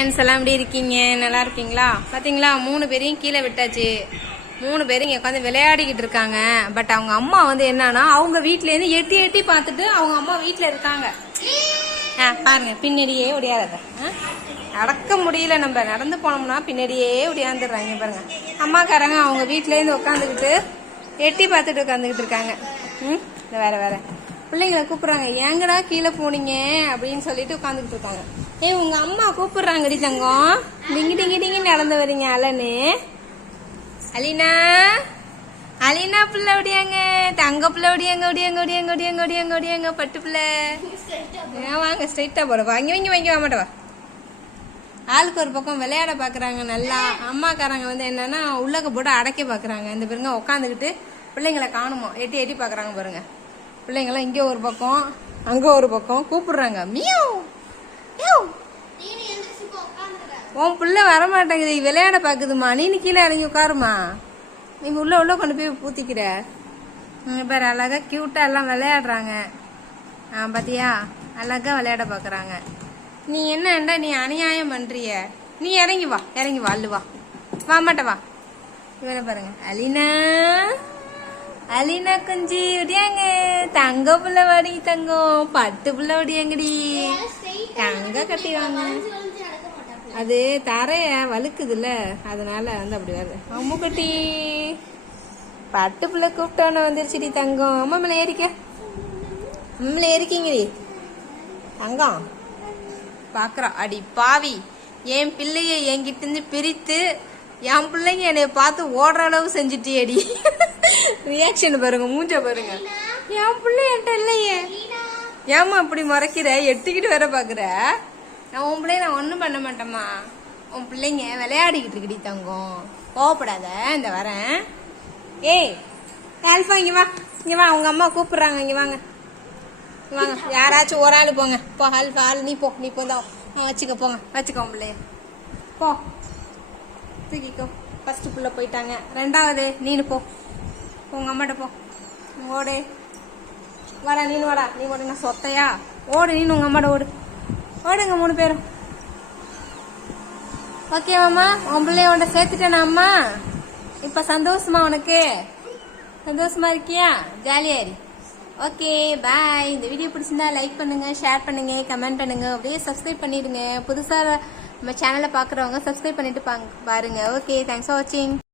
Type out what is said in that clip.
Friends எல்லாம் எப்படி இருக்கீங்க? நல்லா இருக்கீங்களா? பார்த்தீங்களா 3 பேரையும் கீழே விட்டாச்சு. 3 பேரும் இங்கே உட்காந்து விளையாடிக்கிட்டு இருக்காங்க. பட் அவங்க அம்மா வந்து என்னன்னா அவங்க வீட்டிலேருந்து எட்டி எட்டி பார்த்துட்டு அவங்க அம்மா வீட்டில் இருக்காங்க. பாருங்க பின்னாடியே ஒடியாத நடக்க முடியல, நம்ம நடந்து போனோம்னா பின்னாடியே ஒடியாந்துடுறாங்க. பாருங்க அம்மாக்காரங்க அவங்க வீட்டிலேருந்து உட்காந்துக்கிட்டு எட்டி பார்த்துட்டு உட்காந்துக்கிட்டு இருக்காங்க. வேற வேற பிள்ளைங்களை கூப்பிடுறாங்க, ஏங்கடா கீழே போனீங்க அப்படின்னு சொல்லிட்டு உட்காந்துக்கிட்டு இருக்காங்க. உங்க அம்மா கூப்பிடுறாங்கடி தங்கம், டிங்கி டிங்கி டிங்கி நடந்து வரீங்க அலனு. அலினா அலினா பிள்ளை ஒடியாங்க, தங்க பிள்ளை ஒடியாங்க ஒடியாங்க ஒடியாங்க ஒடியாங்க ஒடியாங்க ஒடியாங்க பட்டு பிள்ளை. வாங்க ஸ்ட்ரைட்டா போட வாங்கி வாமாட்டவா. ஆளுக்கு ஒரு பக்கம் விளையாட பாக்குறாங்க. நல்லா அம்மாக்காரங்க வந்து என்னன்னா உள்ளக்க போட்டு அடைக்க பாக்குறாங்க. இந்த பேருங்க உட்காந்துக்கிட்டு பிள்ளைங்களை காணுமோ எட்டி எட்டி பாக்குறாங்க. பாருங்க பிள்ளைங்களாம் இங்க ஒரு பக்கம் அங்க ஒரு பக்கம் கூப்பிடுறாங்க. மியூ உன் பிள்ளை வரமாட்டேங்குது, விளையாட பாக்குதுமா, நீ கீழே இறங்கி உட்காருமா, நீங்க உள்ள கொண்டு போய் பூத்திக்கிற. பாரு அழகா கியூட்டா எல்லாம் விளையாடுறாங்க. பாத்தியா அழகா விளையாட பாக்குறாங்க. நீ என்னண்டா நீ அநியாயம் பண்றிய, நீ இறங்கி வா அல்லுவா வாமாட்ட வா. இவனை பாருங்க அலினா அலினா குஞ்சி ஒடியாங்க, தங்க புள்ள வாடி தங்கம், பட்டு புள்ள ஒடியாங்கடி, தங்க கட்டிடுவாங்க. அது தரைய வழுக்குதுல்ல அதனால வந்து அப்படி வருது. அம்மு கட்டி பட்டு புள்ள கூப்பிட்டோன்னு வந்துருச்சுடி தங்கம். அம்மா மேல ஏறிக்க, அம்மையில ஏறிக்கிங்கடி தங்கம். பாக்குறா அடி பாவி, என் பிள்ளைய என்கிட்ட இருந்து பிரித்து என் பிள்ளைங்க என்னைய பார்த்து ஓடுற அளவு செஞ்சுட்டியடி. ரியாக்ஷன் பாருங்க, மூஞ்ச பாருங்க. என் பிள்ளை என்கிட்ட இல்லையே, ஏமா அப்படி மறைக்கிற, எட்டிக்கிட்டு வேற பாக்குற. நான் உன் பிள்ளைய நான் ஒன்றும் பண்ண மாட்டேம்மா, உன் பிள்ளைங்க விளையாடிக்கிட்டு இருக்குடி தங்கம், கோவப்படாத. இந்த வரேன். ஏய் ஆல்ஃபா இங்க வா, உங்க அம்மா கூப்பிடுறாங்க, இங்க வாங்க வாங்க. யாராச்சும் ஒரு ஆள் போங்க போ. ஆல்ஃபா நீ போ தான் வச்சுக்கோ உன் பிள்ளைய போ, தூக்கிக்கோ. ஃபர்ஸ்ட் புள்ள போயிட்டாங்க, 2வது நீனு போ, உங்க அம்மாட்ட போ. ஓடு வாடா, நீ ஓடுங்க சொத்தையா, ஓடு நீனு உங்க அம்மாட்ட ஓடுங்க 3 பேரும். ஓகேவாம்மா, உன் பிள்ளையோட சேர்த்துட்டேனா அம்மா? இப்ப சந்தோஷமா, உனக்கு சந்தோஷமா இருக்கியா? ஜாலியா இரு. Okay bye. இந்த வீடியோ பிடிச்சிருந்தா லைக் பண்ணுங்க, ஷேர் பண்ணுங்க, கமெண்ட் பண்ணுங்க, அப்படியே சப்ஸ்கிரைப் பண்ணிடுங்க. புதுசா நம்ம சேனலை பாக்குறவங்க சப்ஸ்கிரைப் பண்ணிட்டு பாருங்க. ஓகே, தேங்க்ஸ் ஃபார் வாட்சிங்.